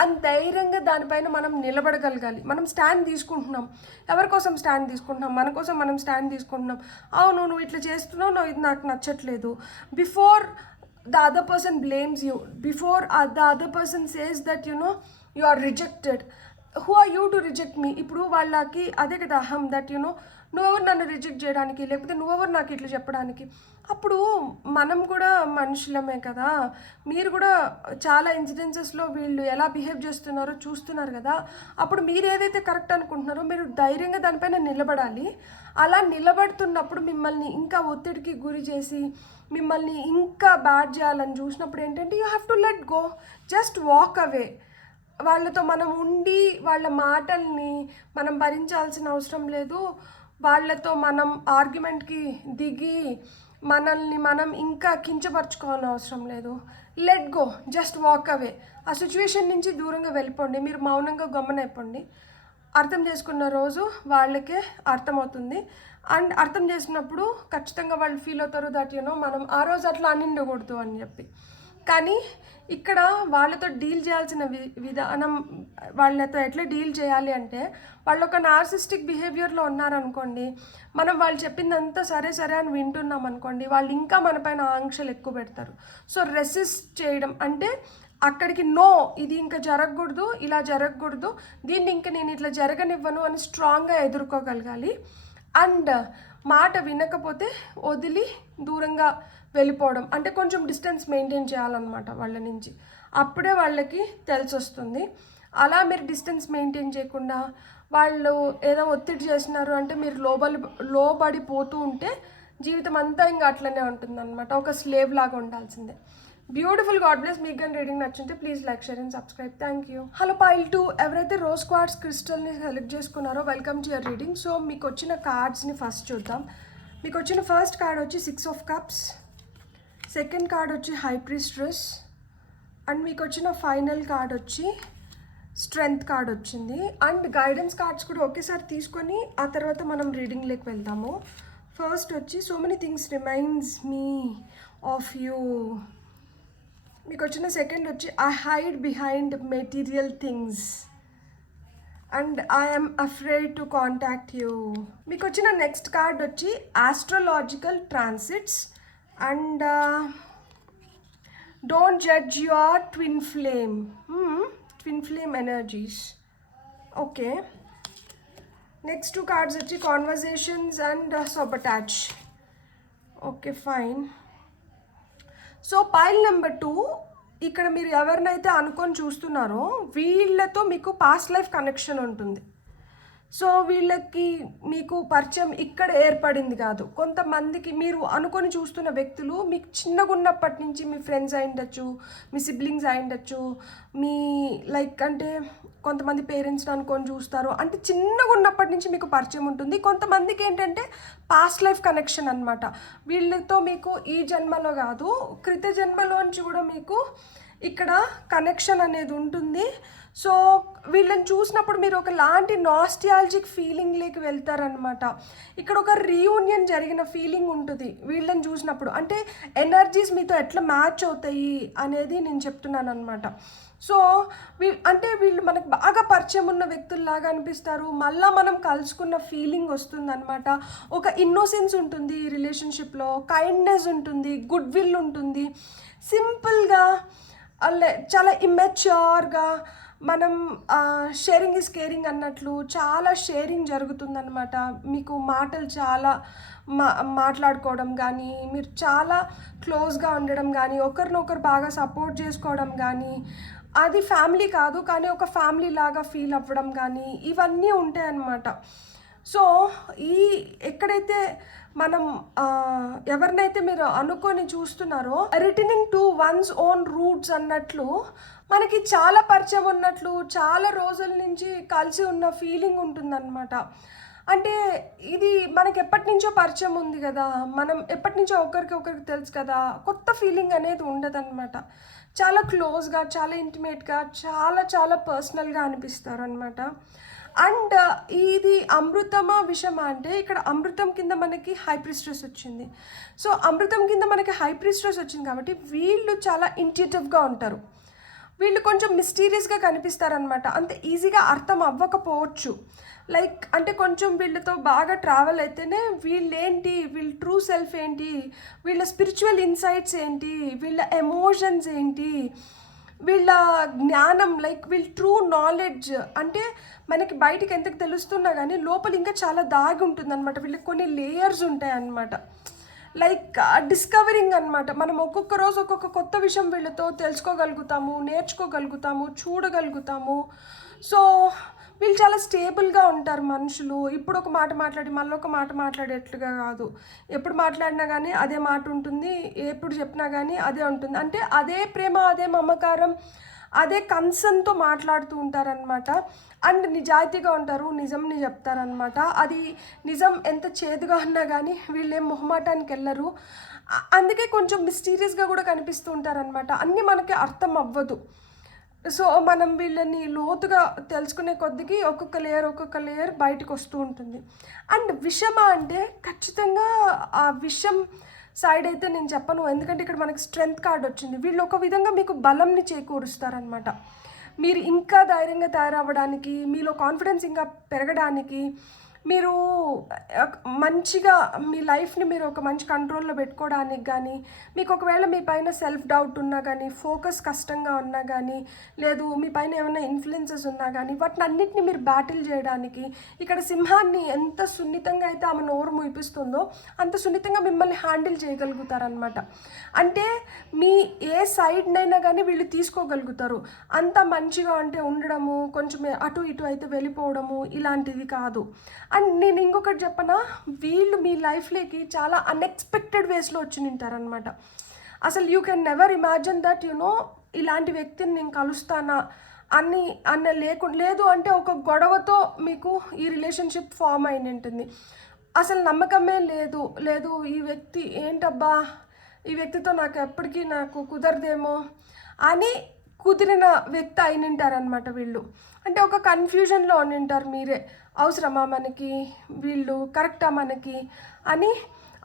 అండ్ ధైర్యంగా దానిపైన మనం నిలబడగలగాలి. మనం స్టాండ్ తీసుకుంటున్నాం, ఎవరి కోసం స్టాండ్ తీసుకుంటున్నాం, మన కోసం మనం స్టాండ్ తీసుకుంటున్నాం. అవును నువ్వు ఇట్లా చేస్తున్నావు, ఇది నాకు నచ్చట్లేదు. Before the other person blames you, before the other person says that you are rejected, who are you to reject me? ఇప్పుడు వాళ్ళకి అదే కదా అహం, దట్ నువ్వెవరు నన్ను రిజెక్ట్ చేయడానికి, లేకపోతే నువ్వెవరు నాకు ఇట్లా చెప్పడానికి. అప్పుడు మనం కూడా మనుషులమే కదా, మీరు కూడా చాలా ఇన్సిడెన్సెస్లో వీళ్ళు ఎలా బిహేవ్ చేస్తున్నారో చూస్తున్నారు కదా. అప్పుడు మీరు ఏదైతే కరెక్ట్ అనుకుంటున్నారో మీరు ధైర్యంగా దానిపైన నిలబడాలి. అలా నిలబడుతున్నప్పుడు మిమ్మల్ని ఇంకా ఒత్తిడికి గురి చేసి మిమ్మల్ని ఇంకా బ్యాడ్ చేయాలని చూసినప్పుడు ఏంటంటే you have to let go, just walk away. వాళ్ళతో మనం ఉండి వాళ్ళ మాటల్ని మనం భరించాల్సిన అవసరం లేదు. వాళ్ళతో మనం ఆర్గ్యుమెంట్కి దిగి మనల్ని మనం ఇంకా కించపరచుకోవాలని అవసరం లేదు. Let go, just walk away. ఆ సిచ్యువేషన్ నుంచి దూరంగా వెళ్ళిపోండి. మీరు మౌనంగా గమ్మునైపోండి. అర్థం చేసుకున్న రోజు వాళ్ళకే అర్థమవుతుంది. అండ్ అర్థం చేసినప్పుడు ఖచ్చితంగా వాళ్ళు ఫీల్ అవుతారు దట్ మనం ఆ రోజు అట్లా అనిండకూడదు అని చెప్పి. కానీ ఇక్కడ వాళ్ళతో డీల్ చేయాల్సిన విధానం, వాళ్ళతో ఎట్లా డీల్ చేయాలి అంటే, వాళ్ళు ఒక నార్సిస్టిక్ బిహేవియర్లో ఉన్నారనుకోండి, మనం వాళ్ళు చెప్పిందంతా సరే సరే అని వింటున్నాం అనుకోండి, వాళ్ళు ఇంకా మనపైన ఆంక్షలు ఎక్కువ పెడతారు. సో రెసిస్ట్ చేయడం అంటే అక్కడికి నో, ఇది ఇంకా జరగకూడదు, ఇలా జరగకూడదు, దీన్ని ఇంకా నేను ఇట్లా జరగనివ్వను అని స్ట్రాంగ్గా ఎదుర్కోగలగాలి. అండ్ మాట వినకపోతే వదిలి దూరంగా వెళ్ళిపోవడం, అంటే కొంచెం డిస్టెన్స్ మెయింటైన్ చేయాలన్నమాట వాళ్ళ నుంచి. అప్పుడే వాళ్ళకి తెలిసి వస్తుంది. అలా మీరు డిస్టెన్స్ మెయింటైన్ చేయకుండా వాళ్ళు ఏదో ఒత్తిడి చేసినారు అంటే మీరు లోబడిపోతూ ఉంటే జీవితం అంతా ఇంకా అట్లనే ఉంటుంది అనమాట. ఒక స్లేవ్ లాగా ఉండాల్సిందే. Beautiful, God bless. మీకు కానీ రీడింగ్ నచ్చుంటే please like, share and subscribe. Thank you. Hello pile 2, ఎవరైతే రోజ్ క్వార్ట్స్ క్రిస్టల్ని సెలెక్ట్ చేసుకున్నారో welcome to your reading. So మీకు వచ్చిన కార్డ్స్ని ఫస్ట్ చూద్దాం. మీకు వచ్చిన ఫస్ట్ కార్డ్ వచ్చి 6 of Cups, సెకండ్ కార్డ్ వచ్చి హై ప్రీస్ట్రెస్, అండ్ మీకు వచ్చిన ఫైనల్ కార్డ్ వచ్చి స్ట్రెంగ్త్ కార్డ్ వచ్చింది. అండ్ గైడెన్స్ కార్డ్స్ కూడా ఒకేసారి తీసుకొని ఆ తర్వాత మనం రీడింగ్లోకి వెళ్దాము. ఫస్ట్ వచ్చి so many things remains me of you. మీకు వచ్చిన సెకండ్ వచ్చి I hide behind material things and I'm afraid to contact you. మీకు వచ్చిన నెక్స్ట్ కార్డ్ వచ్చి astrological transits and don't judge your twin flame energies. Okay, next 2 cards వచ్చి conversations and sabotage. Okay, fine. So pile number 2, ఇక్కడ మీరు ఎవరినైతే అనుకొని చూస్తున్నారో వీళ్ళతో మీకు పాస్ట్ లైఫ్ కనెక్షన్ ఉంటుంది. సో వీళ్ళకి మీకు పరిచయం ఇక్కడ ఏర్పడింది కాదు. కొంతమందికి మీరు అనుకొని చూస్తున్న వ్యక్తులు మీకు చిన్నగా ఉన్నప్పటి నుంచి మీ ఫ్రెండ్స్ అయి ఉండొచ్చు, మీ సిబ్లింగ్స్ అయి ఉండొచ్చు, మీ లైక్ అంటే కొంతమంది పేరెంట్స్ని అనుకొని చూస్తారు, అంటే చిన్నగా ఉన్నప్పటి నుంచి మీకు పరిచయం ఉంటుంది. కొంతమందికి ఏంటంటే పాస్ట్ లైఫ్ కనెక్షన్ అనమాట. వీళ్ళతో మీకు ఈ జన్మలో కాదు, క్రిత జన్మలోంచి కూడా మీకు ఇక్కడ కనెక్షన్ అనేది ఉంటుంది. సో వీళ్ళని చూసినప్పుడు మీరు ఒకలాంటి నాస్టాల్జిక్ ఫీలింగ్లోకి వెళ్తారనమాట. ఇక్కడ ఒక రీయూనియన్ జరిగిన ఫీలింగ్ ఉంటుంది వీళ్ళని చూసినప్పుడు. అంటే ఎనర్జీస్ మీతో ఎట్లా మ్యాచ్ అవుతాయి అనేది నేను చెప్తున్నాను అనమాట. సో అంటే వీళ్ళు మనకు బాగా పరిచయం ఉన్న వ్యక్తుల్లాగా అనిపిస్తారు. మళ్ళీ మనం కలుసుకున్న ఫీలింగ్ వస్తుంది అనమాట. ఒక ఇన్నోసెన్స్ ఉంటుంది ఈ రిలేషన్షిప్లో, కైండ్నెస్ ఉంటుంది, గుడ్ విల్ ఉంటుంది. సింపుల్గా చాలా ఇమ్మెచ్యూర్గా మనం షేరింగ్ ఈజ్ కేరింగ్ అన్నట్లు చాలా షేరింగ్ జరుగుతుందన్నమాట. మీకు మాటలు చాలా మాట్లాడుకోవడం కానీ, మీరు చాలా క్లోజ్గా ఉండడం కానీ, ఒకరినొకరు బాగా సపోర్ట్ చేసుకోవడం కానీ, అది ఫ్యామిలీ కాదు కానీ ఒక ఫ్యామిలీ లాగా ఫీల్ అవ్వడం కానీ, ఇవన్నీ ఉంటాయన్నమాట. సో ఎక్కడైతే మనం ఎవరినైతే మీరు అనుకొని చూస్తున్నారో returning to once own roots అన్నట్లు మనకి చాలా పరిచయం ఉన్నట్లు, చాలా రోజుల నుంచి కలిసి ఉన్న ఫీలింగ్ ఉంటుందన్నమాట. అంటే ఇది మనకి ఎప్పటి నుంచో పరిచయం ఉంది కదా, మనం ఎప్పటి నుంచో ఒకరికి తెలుసు కదా, కొత్త ఫీలింగ్ అనేది ఉండదన్నమాట. చాలా క్లోజ్గా, చాలా ఇంటిమేట్గా, చాలా చాలా పర్సనల్గా అనిపిస్తారు అనమాట. అండ్ ఇది అమృతమా విషమా అంటే ఇక్కడ అమృతం కింద మనకి హై ప్రీస్ట్రెస్ వచ్చింది. సో అమృతం కింద మనకి హై ప్రీస్ట్రెస్ వచ్చింది కాబట్టి వీళ్ళు చాలా ఇంట్యూటివ్గా ఉంటారు. వీళ్ళు కొంచెం మిస్టీరియస్గా కనిపిస్తారనమాట. అంత ఈజీగా అర్థం అవ్వకపోవచ్చు. లైక్ అంటే కొంచెం వీళ్ళతో బాగా ట్రావెల్ అయితేనే వీళ్ళేంటి, వీళ్ళ ట్రూ సెల్ఫ్ ఏంటి, వీళ్ళ స్పిరిచువల్ ఇన్సైట్స్ ఏంటి, వీళ్ళ ఎమోషన్స్ ఏంటి, వీళ్ళ జ్ఞానం, లైక్ వీళ్ళ ట్రూ నాలెడ్జ్ అంటే మనకి బయటికి ఎంతకు తెలుస్తున్నా కానీ లోపల ఇంకా చాలా దాగి ఉంటుందన్నమాట. వీళ్ళకి కొన్ని లేయర్స్ ఉంటాయి అన్నమాట. లైక్ డిస్కవరింగ్ అనమాట. మనం ఒక్కొక్క రోజు ఒక్కొక్క కొత్త విషయం వీళ్ళతో తెలుసుకోగలుగుతాము, నేర్చుకోగలుగుతాము, చూడగలుగుతాము. సో వీళ్ళు చాలా స్టేబుల్గా ఉంటారు మనుషులు. ఇప్పుడు ఒక మాట మాట్లాడి మళ్ళీ ఒక మాట మాట్లాడేట్లుగా కాదు. ఎప్పుడు మాట్లాడినా కానీ అదే మాట ఉంటుంది, ఎప్పుడు చెప్పినా కానీ అదే ఉంటుంది. అంటే అదే ప్రేమ, అదే మమకారం, అదే కన్సర్న్తో మాట్లాడుతూ ఉంటారనమాట. అండ్ నిజాయితీగా ఉంటారు, నిజంని చెప్తారనమాట. అది నిజం ఎంత చేదుగా ఉన్నా కానీ వీళ్ళేం మొహమాటానికి వెళ్ళరు. అందుకే కొంచెం మిస్టీరియస్గా కూడా కనిపిస్తూ ఉంటారనమాట. అన్నీ మనకి అర్థం అవ్వదు. సో మనం వీళ్ళని లోతుగా తెలుసుకునే కొద్దికి ఒక్కొక్క లేయర్ బయటకు వస్తూ ఉంటుంది. అండ్ విషమా అంటే ఖచ్చితంగా ఆ విషం సైడ్ అయితే నేను చెప్పను, ఎందుకంటే ఇక్కడ మనకి స్ట్రెంగ్త్ కార్డ్ వచ్చింది. వీళ్ళు ఒక విధంగా మీకు బలంని చేకూరుస్తారనమాట. మీరు ఇంకా ధైర్యంగా తయారవ్వడానికి, మీలో కాన్ఫిడెన్స్ ఇంకా పెరగడానికి, మీరు మంచిగా మీ లైఫ్ని మీరు ఒక మంచి కంట్రోల్లో పెట్టుకోవడానికి కానీ, మీకు ఒకవేళ మీ పైన సెల్ఫ్ డౌట్ ఉన్నా కానీ, ఫోకస్ కష్టంగా ఉన్నా కానీ, లేదు మీ పైన ఏమైనా ఇన్ఫ్లుయెన్సెస్ ఉన్నా కానీ, వాటిని అన్నింటినీ మీరు బ్యాటిల్ చేయడానికి, ఇక్కడ సింహాన్ని ఎంత సున్నితంగా అయితే ఆమె నోరు ముయిపిస్తుందో అంత సున్నితంగా మిమ్మల్ని హ్యాండిల్ చేయగలుగుతారనమాట. అంటే మీ ఏ సైడ్నైనా కానీ వీళ్ళు తీసుకోగలుగుతారు. అంత మంచిగా అంటే ఉండడము, కొంచెం అటు ఇటు అయితే వెళ్ళిపోవడము ఇలాంటిది కాదు. అండ్ నేను ఇంకొకటి చెప్పనా, వీళ్ళు మీ లైఫ్లోకి చాలా అన్ఎక్స్పెక్టెడ్ వేస్లో వచ్చి నింటారనమాట. అసలు you can never imagine that ఇలాంటి వ్యక్తిని నేను కలుస్తానా లేదు అంటే ఒక గొడవతో మీకు ఈ రిలేషన్షిప్ ఫామ్ అయిన ఉంటుంది. అసలు నమ్మకమే లేదు ఈ వ్యక్తి ఏంటబ్బా, ఈ వ్యక్తితో నాకు కుదరదేమో అని కుదిరిన వ్యక్తి అయినింటారనమాట వీళ్ళు. అంటే ఒక కన్ఫ్యూజన్లో ఉండింటారు, మీరే అవసరమా మనకి, వీళ్ళు కరెక్టా మనకి అని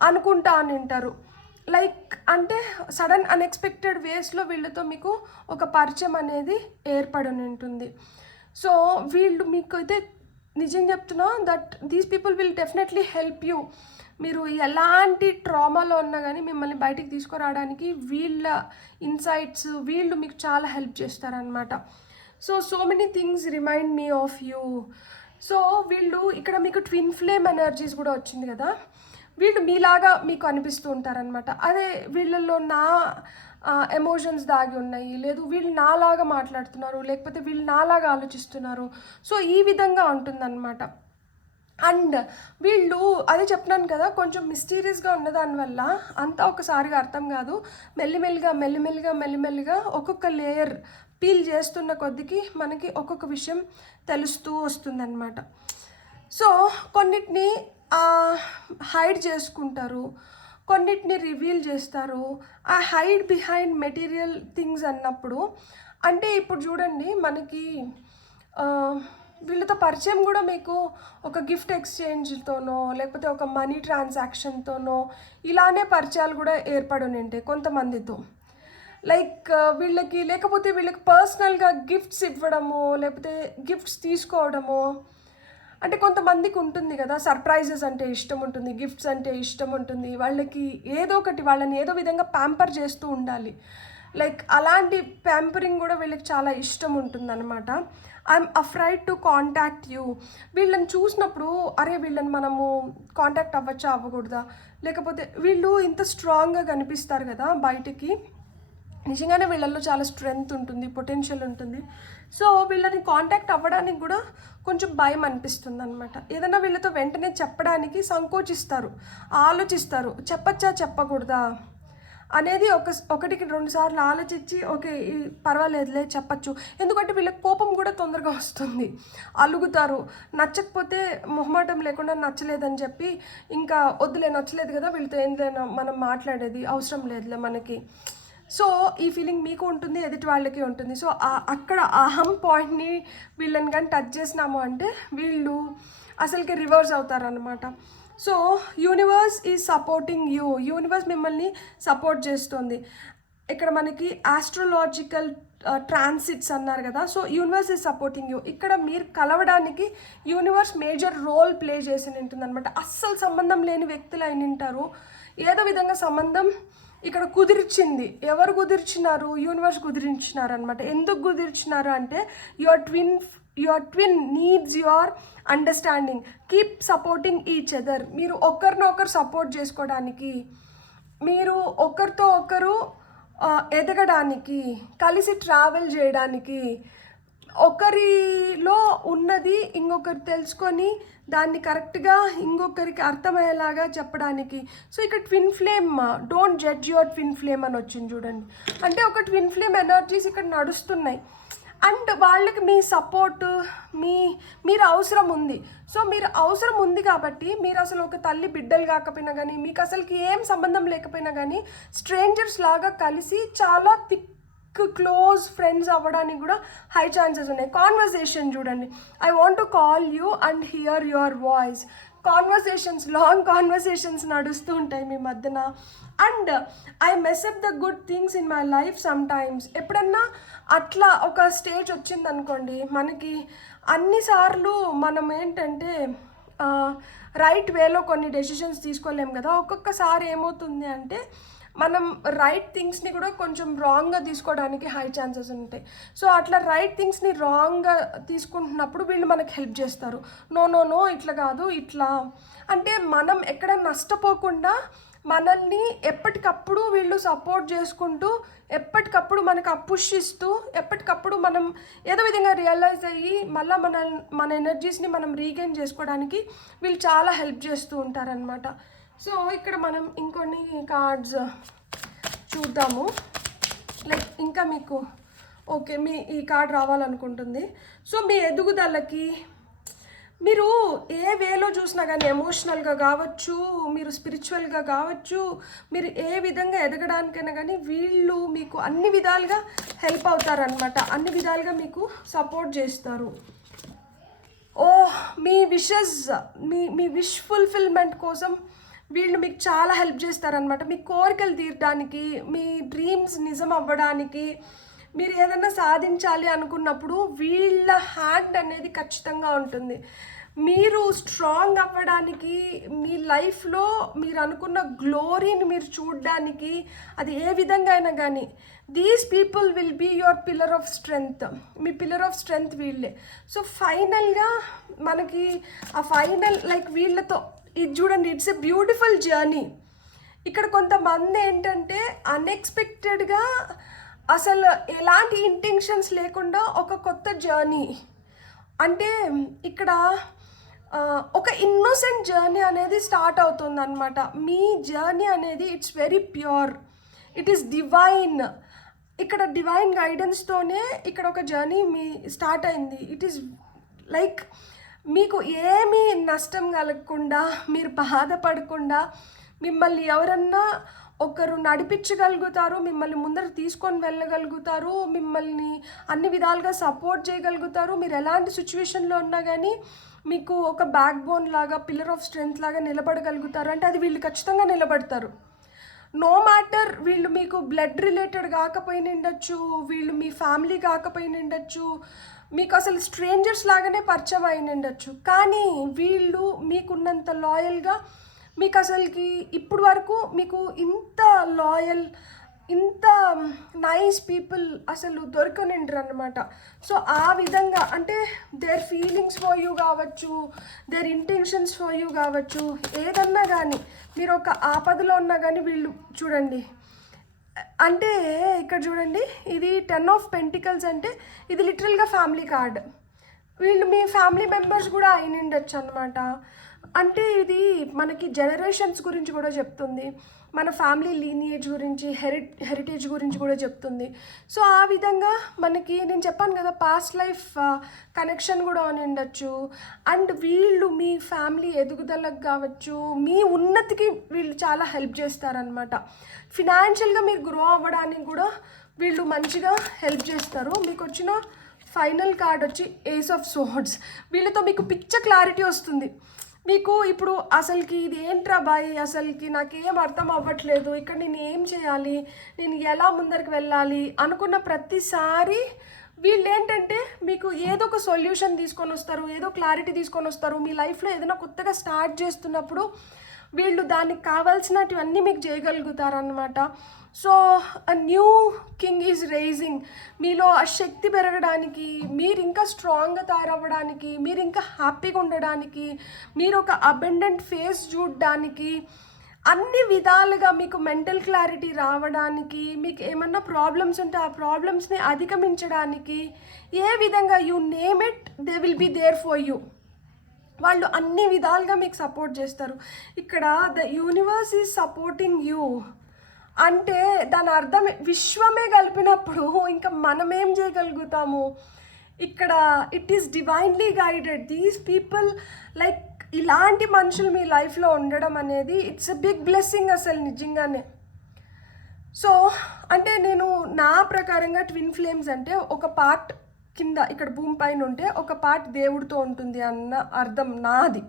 అనుకుంటా అనింటారు. లైక్ అంటే సడన్ అన్ఎక్స్పెక్టెడ్ వేస్లో వీళ్ళతో మీకు ఒక పరిచయం అనేది ఏర్పడి ఉంటుంది. సో వీళ్ళు మీకు అయితే నిజం చెప్తున్నా that these people will definitely help you. మీరు ఎలాంటి ట్రామాలో ఉన్నా కానీ మిమ్మల్ని బయటికి తీసుకురావడానికి వీళ్ళ ఇన్సైట్స్, వీళ్ళు మీకు చాలా హెల్ప్ చేస్తారనమాట. So many things remind me of you. So వీళ్ళు ఇక్కడ మీకు ట్విన్ ఫ్లేమ్ ఎనర్జీస్ కూడా వచ్చింది కదా, వీళ్ళు మీలాగా మీకు అనిపిస్తూ ఉంటారనమాట. అదే వీళ్ళల్లో నా ఎమోషన్స్ దాగి ఉన్నాయి, లేదు వీళ్ళు నాలాగా మాట్లాడుతున్నారు, లేకపోతే వీళ్ళు నాలాగా ఆలోచిస్తున్నారు. సో ఈ విధంగా ఉంటుందన్నమాట. అండ్ వీళ్ళు అదే చెప్తున్నాను కదా, కొంచెం మిస్టీరియస్గా ఉన్న దానివల్ల అంతా ఒకసారిగా అర్థం కాదు. మెల్లిమెల్లిగా ఒక్కొక్క లేయర్ పీల్ చేస్తున్న కొద్దికి మనకి ఒక్కొక్క విషయం తెలుస్తూ వస్తుందన్నమాట. సో కొన్నిటిని హైడ్ చేసుకుంటారు, కొన్నిటిని రివీల్ చేస్తారు. ఆ హైడ్ బిహైండ్ మెటీరియల్ థింగ్స్ అన్నప్పుడు అంటే ఇప్పుడు చూడండి, మనకి వీళ్ళతో పరిచయం కూడా మీకు ఒక గిఫ్ట్ ఎక్స్చేంజ్తోనో లేకపోతే ఒక మనీ ట్రాన్సాక్షన్తోనో ఇలానే పరిచయాలు కూడా ఏర్పడి ఉంటాయి కొంతమందితో. లైక్ వీళ్ళకి పర్సనల్గా గిఫ్ట్స్ ఇవ్వడము, లేకపోతే గిఫ్ట్స్ తీసుకోవడము. అంటే కొంతమందికి ఉంటుంది కదా, సర్ప్రైజెస్ అంటే ఇష్టం ఉంటుంది, గిఫ్ట్స్ అంటే ఇష్టం ఉంటుంది. వాళ్ళని ఏదో విధంగా ప్యాంపర్ చేస్తూ ఉండాలి. లైక్ అలాంటి ప్యాంపరింగ్ కూడా వీళ్ళకి చాలా ఇష్టం ఉంటుందన్నమాట. I'm afraid to contact you. వీళ్ళని చూసినప్పుడు వీళ్ళని మనము కాంటాక్ట్ అవ్వకూడదా, లేకపోతే వీళ్ళు ఇంత స్ట్రాంగ్గా కనిపిస్తారు కదా బయటికి, నిజంగానే వీళ్ళల్లో చాలా స్ట్రెంగ్త్ ఉంటుంది, పొటెన్షియల్ ఉంటుంది. సో వీళ్ళని కాంటాక్ట్ అవ్వడానికి కూడా కొంచెం భయం అనిపిస్తుంది అనమాట. ఏదైనా వీళ్ళతో వెంటనే చెప్పడానికి సంకోచిస్తారు, ఆలోచిస్తారు, చెప్పకూడదా అనేది ఒకటికి 2 సార్లు ఆలోచించి ఓకే పర్వాలేదులే చెప్పచ్చు. ఎందుకంటే వీళ్ళకి కోపం కూడా తొందరగా వస్తుంది, అలుగుతారు. నచ్చకపోతే మొహమాటం లేకుండా నచ్చలేదని చెప్పి ఇంకా నచ్చలేదు కదా వీళ్ళతో ఏంటైనా మనం మాట్లాడేది అవసరం లేదులే మనకి. సో ఈ ఫీలింగ్ మీకు ఉంటుంది, ఎదుటి వాళ్ళకి ఉంటుంది. సో అక్కడ అహం పాయింట్ని వీళ్ళని కానీ టచ్ చేసినాము అంటే వీళ్ళు అసలుకి రివర్స్ అవుతారనమాట. So universe is supporting you. Universe మిమ్మల్ని సపోర్ట్ చేస్తుంది. ఇక్కడ మనకి ఆస్ట్రోలాజికల్ ట్రాన్సిట్స్ అన్నారు కదా, so universe is supporting you. ఇక్కడ మీరు కలవడానికి యూనివర్స్ మేజర్ రోల్ ప్లే చేసి ఉంటుంది అనమాట. అస్సలు సంబంధం లేని వ్యక్తులు అయిన ఉంటారు, ఏదో విధంగా సంబంధం ఇక్కడ కుదిర్చింది. ఎవరు కుదిర్చినారు? యూనివర్స్ కుదిరించినారు అనమాట. ఎందుకు కుదిర్చినారు అంటే your twin needs your understanding. Keep supporting each other. మీరు ఒకరినొకరు సపోర్ట్ చేసుకోవడానికి, మీరు ఒకరితో ఒకరు ఎదగడానికి, కలిసి ట్రావెల్ చేయడానికి, ఒకరిలో ఉన్నది ఇంకొకరు తెలుసుకొని దాన్ని కరెక్ట్గా ఇంకొకరికి అర్థమయ్యేలాగా చెప్పడానికి. సో ఇక్కడ twin flame, don't judge your twin flame అని వచ్చింది చూడండి. అంటే ఒక ట్విన్ ఫ్లేమ్ ఎనర్జీస్ ఇక్కడ నడుస్తున్నాయి అండ్ వాళ్ళకి మీ సపోర్ట్, మీరు అవసరం ఉంది. సో మీరు అవసరం ఉంది కాబట్టి మీరు అసలు ఒక తల్లి బిడ్డలు కాకపోయినా కానీ, మీకు అసలుకి ఏం సంబంధం లేకపోయినా కానీ స్ట్రేంజర్స్ లాగా కలిసి చాలా క్లోజ్ ఫ్రెండ్స్ అవ్వడానికి కూడా హై ఛాన్సెస్ ఉన్నాయి. కాన్వర్సేషన్ చూడండి. I want to call you and here your voice. Conversations, long conversations నడుస్తూ ఉంటాయి మీ మధ్యన. And I mess up the good things in my life some times. ఎప్పుడన్నా అట్లా ఒక స్టేజ్ వచ్చిందనుకోండి, మనకి అన్నిసార్లు మనం ఏంటంటే రైట్ వేలో కొన్ని డెసిషన్స్ తీసుకోలేము కదా. ఒక్కొక్కసారి ఏమవుతుంది అంటే మనం రైట్ థింగ్స్ని కూడా కొంచెం రాంగ్గా తీసుకోవడానికి హై ఛాన్సెస్ ఉంటాయి. సో అట్లా రైట్ థింగ్స్ని రాంగ్గా తీసుకుంటున్నప్పుడు వీళ్ళు మనకి హెల్ప్ చేస్తారు. నో ఇట్లా కాదు, ఇట్లా అంటే మనం ఎక్కడ నష్టపోకుండా మనల్ని ఎప్పటికప్పుడు వీళ్ళు సపోర్ట్ చేసుకుంటూ, ఎప్పటికప్పుడు మనకు పుష్ ఇస్తూ, ఎప్పటికప్పుడు మనం ఏదో విధంగా రియలైజ్ అయ్యి మళ్ళీ మన ఎనర్జీస్ని మనం రీగెయిన్ చేసుకోవడానికి వీళ్ళు చాలా హెల్ప్ చేస్తూ ఉంటారనమాట. సో ఇక్కడ మనం ఇంకొన్ని కార్డ్స్ చూద్దాము. లైక్ ఇంకా మీకు ఓకే మీ ఈ కార్డ్ రావాలనుకుంటుంది. సో మీ ఎదుగుదలకి మీరు ఏ వేలో చూసినా కానీ, ఎమోషనల్గా కావచ్చు, మీరు స్పిరిచువల్గా కావచ్చు, మీరు ఏ విధంగా ఎదగడానికైనా కానీ వీళ్ళు మీకు అన్ని విధాలుగా హెల్ప్ అవుతారనమాట. అన్ని విధాలుగా మీకు సపోర్ట్ చేస్తారు. మీ విషెస్, మీ విష్ ఫుల్ఫిల్మెంట్ కోసం వీళ్ళు మీకు చాలా హెల్ప్ చేస్తారనమాట. మీ కోరికలు తీరడానికి, మీ డ్రీమ్స్ నిజం అవ్వడానికి, మీరు ఏదైనా సాధించాలి అనుకున్నప్పుడు వీళ్ళ హ్యాండ్ అనేది ఖచ్చితంగా ఉంటుంది. మీరు స్ట్రాంగ్ అవ్వడానికి, మీ లైఫ్లో మీరు అనుకున్న గ్లోరీని మీరు చూడడానికి, అది ఏ విధంగా అయినా కానీ these people will be your pillar of strength. మీ పిల్లర్ ఆఫ్ స్ట్రెంగ్త్ వీళ్ళే. సో ఫైనల్గా మనకి ఆ ఫైనల్ లైక్ వీళ్ళతో ఇది చూడండి, ఇట్స్ ఎ బ్యూటిఫుల్ జర్నీ. ఇక్కడ కొంతమంది ఏంటంటే అన్ఎక్స్పెక్టెడ్గా అసలు ఎలాంటి ఇంటెన్షన్స్ లేకుండా ఒక కొత్త జర్నీ, అంటే ఇక్కడ ఒక ఇన్నోసెంట్ జర్నీ అనేది స్టార్ట్ అవుతుంది అనమాట. మీ జర్నీ అనేది it's very pure, it is divine. ఇక్కడ డివైన్ గైడెన్స్తోనే ఇక్కడ ఒక జర్నీ మీ స్టార్ట్ అయింది. ఇట్ ఈస్ లైక్ మీకు ఏమీ నష్టం కలగకుండా, మీరు బాధపడకుండా, మిమ్మల్ని ఎవరన్నా ఒకరు నడిపించగలుగుతారు, మిమ్మల్ని ముందర తీసుకొని వెళ్ళగలుగుతారు, మిమ్మల్ని అన్ని విధాలుగా సపోర్ట్ చేయగలుగుతారు. మీరు ఎలాంటి సిచ్యువేషన్లో ఉన్నా కానీ మీకు ఒక బ్యాక్ బోన్ లాగా, పిల్లర్ ఆఫ్ స్ట్రెంగ్త్ లాగా నిలబడగలుగుతారు. అంటే అది వీళ్ళు ఖచ్చితంగా నిలబడతారు. నో మ్యాటర్ వీళ్ళు మీకు బ్లడ్ రిలేటెడ్ కాకపోయినండొచ్చు, వీళ్ళు మీ ఫ్యామిలీ కాకపోయినండొచ్చు, మీకు అసలు స్ట్రేంజర్స్ లాగానే పరిచయం అయినండొచ్చు, కానీ వీళ్ళు మీకున్నంత లాయల్గా, మీకు అసలుకి ఇప్పుడు వరకు మీకు ఇంత లాయల్, ఇంత నైస్ పీపుల్ అసలు దొరకనిండ్రు అనమాట. సో ఆ విధంగా అంటే దేర్ ఫీలింగ్స్ ఫర్ యూ కావచ్చు, దేర్ ఇంటెన్షన్స్ ఫర్ యూ కావచ్చు, ఏదన్నా కానీ మీరు ఒక ఆపదలో ఉన్నా కానీ వీళ్ళు చూడండి. అంటే ఇక్కడ చూడండి, ఇది 10 ఆఫ్ పెంటికల్స్, అంటే ఇది లిటరల్గా ఫ్యామిలీ కార్డ్. వీళ్ళు మీ ఫ్యామిలీ మెంబర్స్ కూడా అయినండొచ్చు అనమాట. అంటే ఇది మనకి జనరేషన్స్ గురించి కూడా చెప్తుంది, మన ఫ్యామిలీ లీనియేజ్ గురించి, హెరిటేజ్ గురించి కూడా చెప్తుంది. సో ఆ విధంగా మనకి నేను చెప్పాను కదా, పాస్ట్ లైఫ్ కనెక్షన్ కూడా అని ఉండొచ్చు. అండ్ వీళ్ళు మీ ఫ్యామిలీ ఎదుగుదలకు కావచ్చు, మీ ఉన్నతికి వీళ్ళు చాలా హెల్ప్ చేస్తారనమాట. ఫినాన్షియల్గా మీరు గ్రో అవ్వడానికి కూడా వీళ్ళు మంచిగా హెల్ప్ చేస్తారు. మీకు వచ్చిన ఫైనల్ కార్డ్ వచ్చి ఏస్ ఆఫ్ సోర్డ్స్. వీళ్ళతో మీకు పిచ్చ క్లారిటీ వస్తుంది. మీకు ఇప్పుడు అసలుకి ఇది ఏంట్రా బాయ్, అసలుకి నాకేం అర్థం అవ్వట్లేదు, ఇక్కడ నేను ఏం చేయాలి, నేను ఎలా ముందరికి వెళ్ళాలి అనుకున్న ప్రతిసారి వీళ్ళు ఏంటంటే మీకు ఏదో ఒక సొల్యూషన్ తీసుకొని వస్తారు, ఏదో క్లారిటీ తీసుకొని వస్తారు. మీ లైఫ్లో ఏదైనా కొత్తగా స్టార్ట్ చేస్తున్నప్పుడు వీళ్ళు దానికి కావాల్సినటువన్నీ మీకు చేయగలుగుతారనమాట. So a new king is rising. మీలో ఆ శక్తి పెరగడానికి, మీరు ఇంకా స్ట్రాంగ్గా తయారవ్వడానికి, మీరు ఇంకా హ్యాపీగా ఉండడానికి, మీరు ఒక అబెండెంట్ ఫేస్ చూడడానికి, అన్ని విధాలుగా మీకు మెంటల్ క్లారిటీ రావడానికి, మీకు ఏమన్నా ప్రాబ్లమ్స్ ఉంటే ఆ ప్రాబ్లమ్స్ని అధిగమించడానికి, ఏ విధంగా you name it, they will be there for you. వాళ్ళు అన్ని విధాలుగా మీకు సపోర్ట్ చేస్తారు. ఇక్కడ the universe is supporting you అంటే దాని అర్థం విశ్వమే కలిపినప్పుడు ఇంకా మనం ఏం చేయగలుగుతాము. ఇక్కడ it is divinely guided. These people like ఇలాంటి మనుషులు మీ లైఫ్లో ఉండడం అనేది ఇట్స్ ఎ బిగ్ బ్లెస్సింగ్ అసలు నిజంగానే. సో అంటే నేను నా ప్రకారంగా ట్విన్ ఫ్లేమ్స్ అంటే ఒక పార్ట్ కింద ఇక్కడ భూమి పైన ఉంటే ఒక పార్ట్ దేవుడితో ఉంటుంది అన్న అర్థం నాది.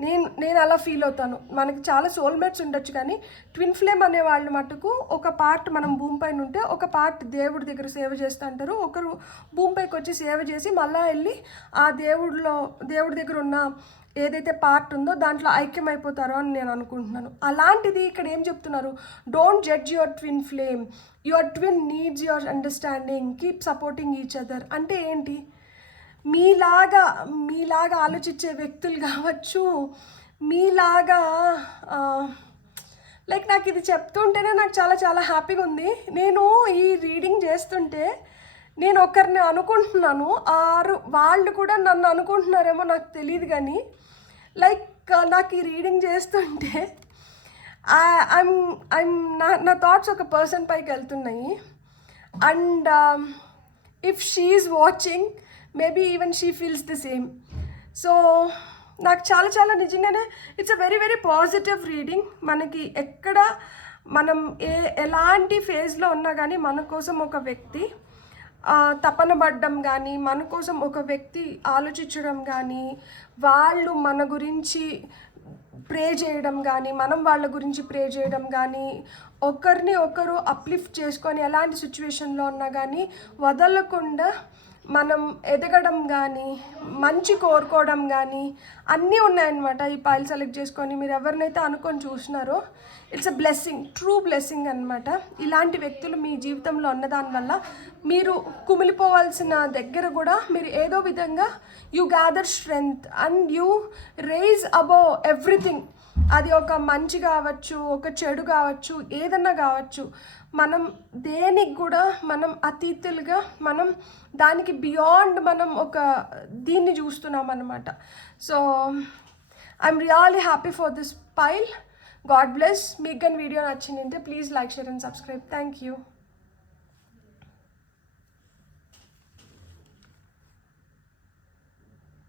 నేను అలా ఫీల్ అవుతాను. మనకి చాలా సోల్మేట్స్ ఉండొచ్చు, కానీ ట్విన్ ఫ్లేమ్ అనే వాళ్ళు మటుకు ఒక పార్ట్ మనం భూమిపైన ఉంటే ఒక పార్ట్ దేవుడి దగ్గర సేవ చేస్తూ అంటారు. ఒకరు భూమిపైకి వచ్చి సేవ చేసి మళ్ళీ వెళ్ళి ఆ దేవుడి దగ్గర ఉన్న ఏదైతే పార్ట్ ఉందో దాంట్లో ఐక్యమైపోతారో అని నేను అనుకుంటున్నాను. అలాంటిది ఇక్కడ ఏం చెప్తున్నారు, don't judge your twin flame, your twin needs your understanding, keep supporting each other. అంటే ఏంటి, మీలాగా ఆలోచించే వ్యక్తులు కావచ్చు, మీలాగా లైక్ నాకు ఇది చెప్తుంటేనే నాకు చాలా చాలా హ్యాపీగా ఉంది. నేను ఈ రీడింగ్ చేస్తుంటే నేను ఒకరిని అనుకుంటున్నాను, వాళ్ళు కూడా నన్ను అనుకుంటున్నారేమో నాకు తెలియదు, కానీ లైక్ నాకు ఈ రీడింగ్ చేస్తుంటే నా థాట్స్ ఒక పర్సన్ పైకి వెళ్తున్నాయి. And if she is watching, maybe even she feels the same. So నాకు చాలా చాలా నిజంగానే it's a very very positive reading. మనకి ఎక్కడ మనం ఎలాంటి ఫేజ్లో ఉన్నా కానీ మన కోసం ఒక వ్యక్తి తపన పడడం కానీ, మన కోసం ఒక వ్యక్తి ఆలోచించడం కానీ, వాళ్ళు మన గురించి ప్రే చేయడం కానీ, మనం వాళ్ళ గురించి ప్రే చేయడం కానీ, ఒకరిని ఒకరు అప్లిఫ్ట్ చేసుకొని ఎలాంటి సిచ్యువేషన్లో ఉన్నా కానీ వదలకుండా మనం ఎదగడం కానీ, మంచి కోరుకోవడం కానీ అన్నీ ఉన్నాయన్నమాట. ఈ పైల్ సెలెక్ట్ చేసుకొని మీరు ఎవరినైతే అనుకొని చూసినారో it's a blessing, true blessing అనమాట. ఇలాంటి వ్యక్తులు మీ జీవితంలో ఉన్నదానివల్ల మీరు కుమిలిపోవాల్సిన దగ్గర కూడా మీరు ఏదో విధంగా you gather strength and you rise above everything. అది ఒక మంచి కావచ్చు, ఒక చెడు కావచ్చు, ఏదన్నా కావచ్చు, మనం దేనికి కూడా మనం అతీతులుగా, మనం దానికి బియాండ్ మనం ఒక దీన్ని చూస్తున్నాం అన్నమాట. So I'm really happy for this pile. God bless. మీకు కానీ వీడియో నచ్చిందంటే please like, share and subscribe. Thank you.